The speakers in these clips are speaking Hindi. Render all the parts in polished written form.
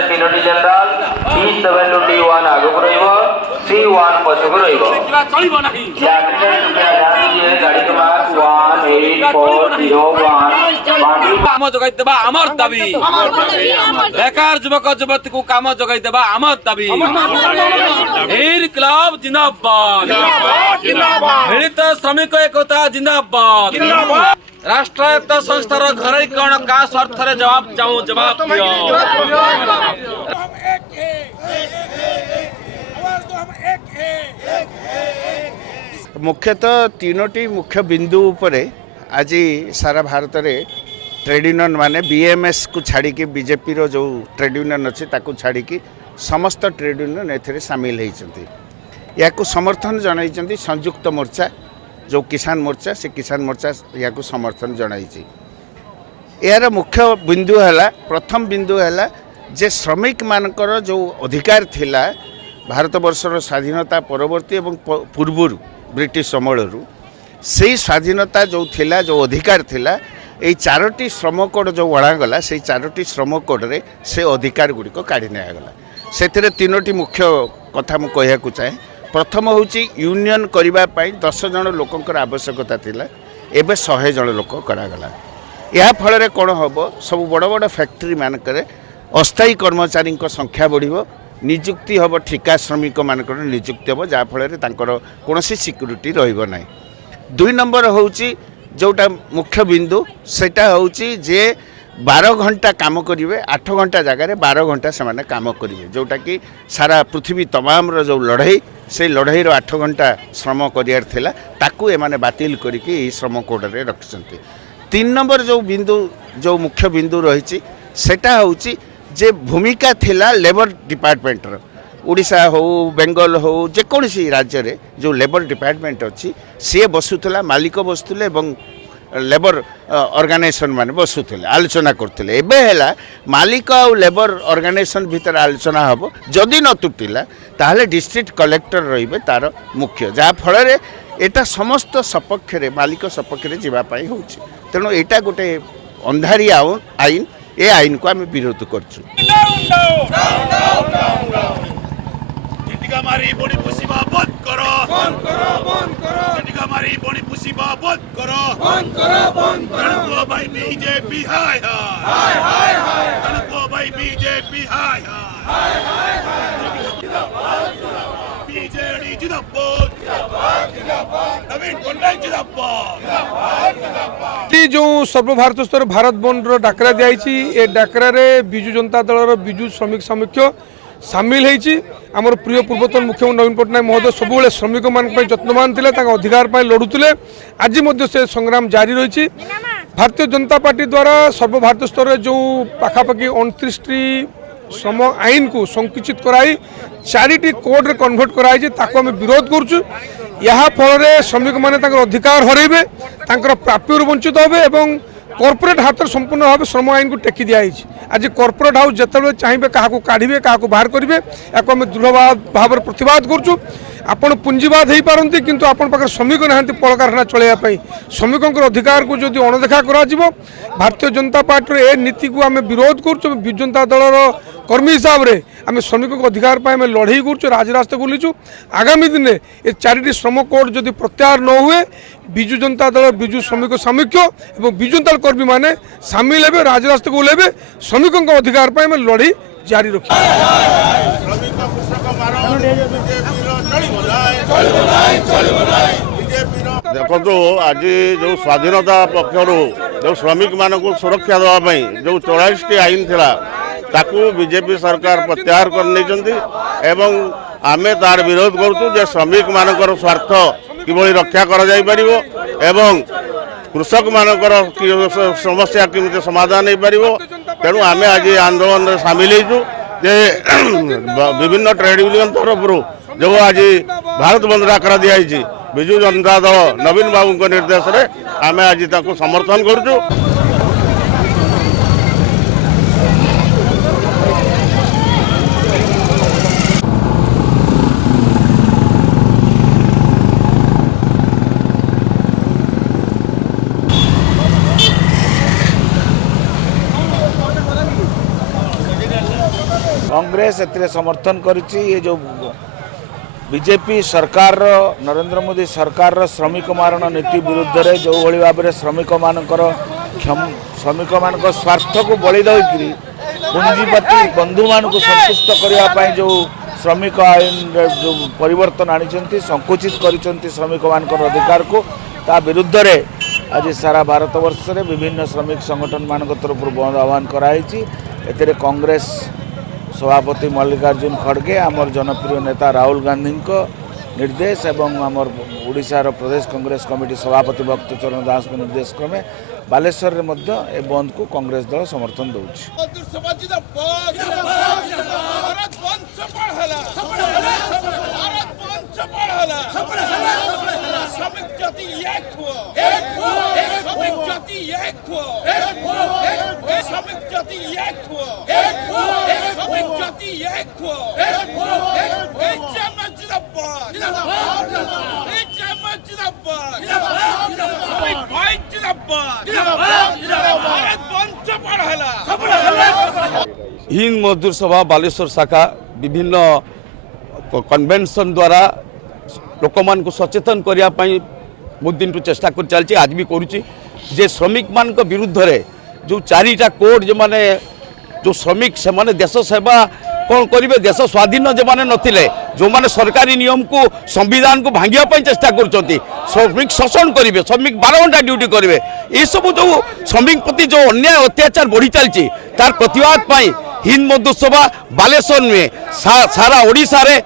ଏଠାରେ ତିନୋଟି ଜେନେରାଲ B71 ଆଗକୁ ରହିବ C1 ପଛକୁ ରହିବ। ଗାଡ଼ି କ୍ରମାଙ୍କ 18401 কাম যোগাই দেবা আমার দাবি বেকার যুবক যুবতী को কাম যোগাই দেবা আমার দাবি এর ক্লাব জিন্দাবাদ মিলিত শ্রমিক একতা জিন্দাবাদ রাষ্ট্রায়ত্ত সংস্থার ঘরেইকরণ কা স্বার্থরে জবাব চাও জবাব দিও। मुख्यतः तीनोटी मुख्य बिंदु उपरे आज सारा भारत में ट्रेड यूनियन माने बीएमएस को छाड़ी बीजेपी रो जो ट्रेड यूनियन अच्छी ताकू छाड़ी समस्त ट्रेड यूनियन एथे सामिल होती या समर्थन जन संयुक्त मोर्चा जो किसान मोर्चा से किसान मोर्चा या समर्थन जनाई। यार मुख्य बिंदु है प्रथम बिंदु है जे श्रमिक मानकर जो अधिकार थिला भारत वर्षर स्वाधीनता परवर्ती एवं पूर्वर ब्रिटिश अमलू से स्वाधीनता जो थिला जो अधिकार थिला ये चारोटी श्रम कोड जो अणागला से चारोटी श्रम कोड रे से अधिकार गुड़िक काढ़ी निगला से तीनोटी मुख्य कथा मु कहया चाहे। प्रथम हूँ यूनियन करने 10 जन लोकंर आवश्यकता थिला एबे 100 जन लोक करागला। या फल कौन हम सब बड़ बड़ फैक्ट्री मानक अस्थायी कर्मचारी संख्या बढ़िबो निजुक्ति हम ठिका श्रमिक मानक निजुक्ति हम जहाँफल कौन सिक्यूरीटी रहिबो नाही। 2 नंबर हूँ जोटा मुख्य बिंदु सेटा हूँ जे 12 घंटा काम करेंगे 8 घंटा जगह 12 घंटा से काम करेंगे जोटा कि सारा पृथ्वी तमाम जो लड़ाई से लड़ाई 8 घंटा श्रम करार थिला ताकू एमाने बातिल करके श्रम कोड रे रखिसंती। 3 नंबर जो बिंदु जो मुख्य बिंदु रही सेटा हूँ जे भूमिका थिला लेबर डिपार्टमेंट ओडिशा हो बेंगल हो जेकोसी राज्य रे जो लेबर डिपार्टमेंट अच्छी सी बसुला मालिक बसुले लेबर ऑर्गेनाइजेशन माने बसुले आलोचना करते एबे मालिक आ लेबर ऑर्गेनाइजेशन भीतर आलोचना हम जदि न तुटिला ताहले डिस्ट्रिक्ट कलेक्टर रहिबे तार मुख्य जहाँ फल एटा समस्त सपक्ष मालिक सपक्ष जावाई हो तेणु एटा गोटे अंधारी आईन ए आईन को आम विरोध करछु। मारी बड़ी पुसीबा बंद करो बंद करो बंद करो टिका मारी बड़ी पुसीबा बंद करो बंद करो बंद करो को भाई बीजेपी हाय हाय हाय हाय को भाई बीजेपी हाय हाय हाय हाय जिंदाबाद जिंदाबाद बीजेडी जिंदाबाद जिंदाबाद जिंदाबाद नवीन पटनायक जिंदाबाद जिंदाबाद जिंदाबाद जो सर्वभारत स्तर भारत बंद रो डाकरा दियाई ए डाकरा रे बिजु जनता दल रो बिजु श्रमिक समीक्ष सामिल होती आमर प्रिय पूर्वतन मुख्यमंत्री नवीन पटनायक महोदय सब श्रमिक मान यत्नवान थे अधिकार लड़ुले आज से संग्राम जारी रही। भारतीय जनता पार्टी द्वारा सर्वभारत स्तर में जो पाखापाखि 29टी श्रम आईन को संकुचित कराई 4टी कोड रे कन्वर्ट कराई आम विरोध करुँ। या फल श्रमिक मैंने अधिकार हरइबे प्राप्य वंचित हे और कॉर्पोरेट हाथ संपूर्ण भाव श्रम आईन को टेकी दिखाई। आज कॉर्पोरेट हाउस जिते चाहिए क्या काढ़े क्या बाहर करेंगे या दृढ़ भाव प्रतिवाद करुँ। आपण पुंजीवाद हो पारती किंतु आपण पाखे श्रमिक ना कल कारखाना चलैयापाई श्रमिकों अधिकार को जदि अणदेखा करा भारतीय जनता पार्टी ए नीति को आम विरोध करुँ। विजु जनता दलर कर्मी हिसाब से आम श्रमिक अधिकार आम लड़ई करुँ राजरास्ता बुलीचु। आगामी दिन ये 4टी श्रम कोड जदि प्रत्याहार न हुए विजु जनता दल विजु श्रमिक समीक्ष और विजु जनता कर्मी माने सामिल हे राजरास्ता को ओह्लैबे श्रमिकों अधिकार आम लड़ई जारी रखिए। देखो आज जो स्वाधीनता पक्षर जो श्रमिक मान को सुरक्षा देवाई जो 44टी आईन थिला ताकू बीजेपी सरकार प्रत्याहार कर आमे तार विरोध करूँ जे श्रमिक मानकर स्वार्थ किभली रक्षा करा जाई परिबो एवं कृषक मानकर समस्या केमिति समाधान हो पारिबो। तेणु आमे आज आंदोलन में सामिल होइछु जे विभिन्न ट्रेड यूनियन तरफ जो आज भारत बंद डाकरा दिखाई विजु जनता दल नवीन बाबू निर्देश में आम आज समर्थन करुँ। कांग्रेस एथिरे समर्थन करिछि। ये जो बीजेपी सरकार नरेंद्र मोदी सरकार श्रमिक मारण नीति विरुद्ध रे जो भली भाव में श्रमिक मानकर श्रमिक मान स्वार्थ को बलि दई पुंजीपति बंधु मान को संतुष्ट करने जो श्रमिक आईन जो परिवर्तन आनी संकुचित कर श्रमिक मान अधिकार को ता विरुद्ध रे आज सारा भारत वर्ष रे विभिन्न श्रमिक संगठन मान तरफ बंद आह्वान कराई। एते कांग्रेस सभापति मल्लिकार्जुन खड़गे आमर जनप्रिय नेता राहुल गांधी निर्देश एवं आमर ओडिशार प्रदेश कांग्रेस कमिटी सभापति भक्तचरण दास को निर्देश क्रमे बालेश्वर रे मध्य ए बंद को कांग्रेस दल समर्थन दउछि। हिंद मजदूर सभा बालेश्वर शाखा विभिन्न कन्वेंशन द्वारा लोक मान को सचेतन करने बहुत दिन चेष्टा कर चलती आज भी करुच्ची जे श्रमिक मान विरुद्ध रे जो चारिटा कोड जो माने जो श्रमिक से माने देश सेवा कौन करेंगे देश स्वाधीन जो मैंने नथिले जो मैंने सरकारी नियम को संविधान को भांगिया चेष्टा कर श्रमिक शोषण करेंगे श्रमिक 12 घंटा ड्यूटी करेंगे ये सब जो श्रमिक प्रति जो अन्याय अत्याचार बढ़ी चलती तार प्रतिवाद पाई हिंद मजदूर सभा बालेश्वर में सारा ओडिशा रे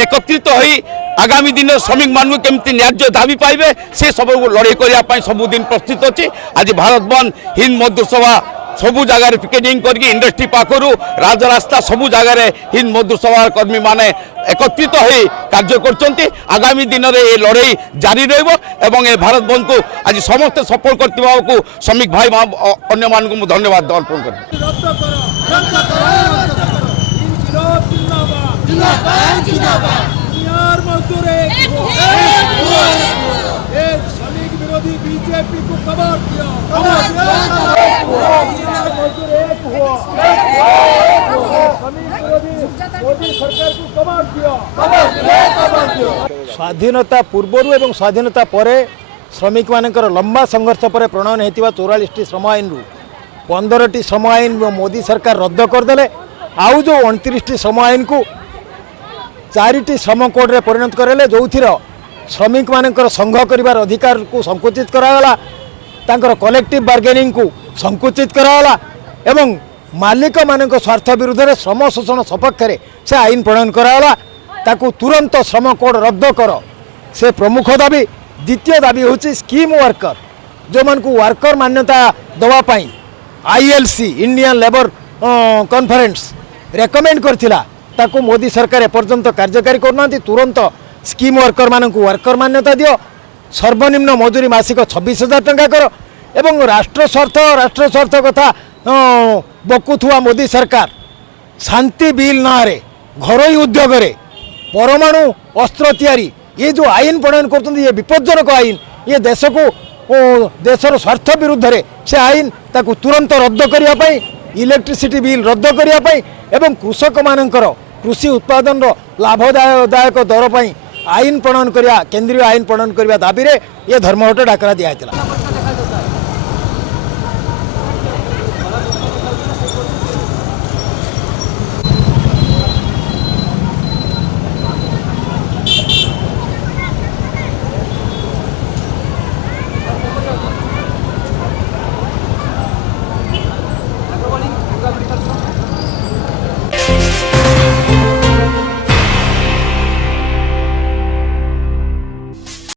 एकत्रित होई आगामी दिन श्रमिक मान केमती न्याय दाबी पाइबे से सब लड़ाई करने सबुदिन प्रस्तुत अच्छी। आज भारत बंद हिंद मजदूर सभा सबू जगार पिकेटिंग करके इंडस्ट्री पाखर राजरास्ता सबू जगार हिंद मजदूर सभा कर्मी माने एकत्रित हो कार्य करछन्ति। आगामी दिन में ये लड़ाई जारी रहिबो एवं ए भारत बंद को आज समस्त सफल करथिबा को श्रमिक भाई अन्य मान को धन्यवाद अर्पण कर। बीजेपी को कबाड़ दिया मोदी सरकार को कबाड़ दिया। स्वाधीनता पूर्वर एवं स्वाधीनता परे श्रमिक मानकर लंबा संघर्ष पर प्रणयन होता 44टी श्रम आईन रु 15टी श्रम आईन मोदी सरकार रद्द करदे आउ जो 29टी श्रम आईन को 4टी श्रम कोड रे परिणत करेले जो श्रमिक मानकर संघ करिवार अधिकार को संकुचित करागला तांकर कलेक्टिव बार्गेनिंग को संकुचित करागला एवं मालिक मानक स्वार्थ विरुद्ध रे श्रम शोषण सपक्ष से आईन प्रणयन करागला ताकू तुरंत श्रम कोड रद्द कर से प्रमुख दाबी। द्वितीय दाबी होची स्कीम वर्कर जो मन को वर्कर मान्यता दवा पाई ILC Indian labour conference recommend करथिला ताकू मोदी सरकार एपर्यंत कार्यकारी करना तुरंत स्कीम वर्कर मानक वर्कर मान्यता दियो सर्वनिम्न मजूरी मासिक 26,000 टंका कर एवं राष्ट्र स्वार्थ कथा बकुथुआ मोदी सरकार शांति बिल ना रे घरोई उद्योग रे परमाणु अस्त्र तैयारी ये जो आईन प्रणयन कर ये विपज्जनक आईन ये देश को देशर स्वार्थ विरुद्ध रे से आईन ताकू तुरंत रद्द करने इलेक्ट्रिसिटी बिल रद्द करने एवं कृषक मानकर कृषि उत्पादन लाभदायक दर पर आईन प्रणयन करिया केंद्रीय आईन प्रणयन करिया दाबी रे ये धर्मघट डाकरा दिया।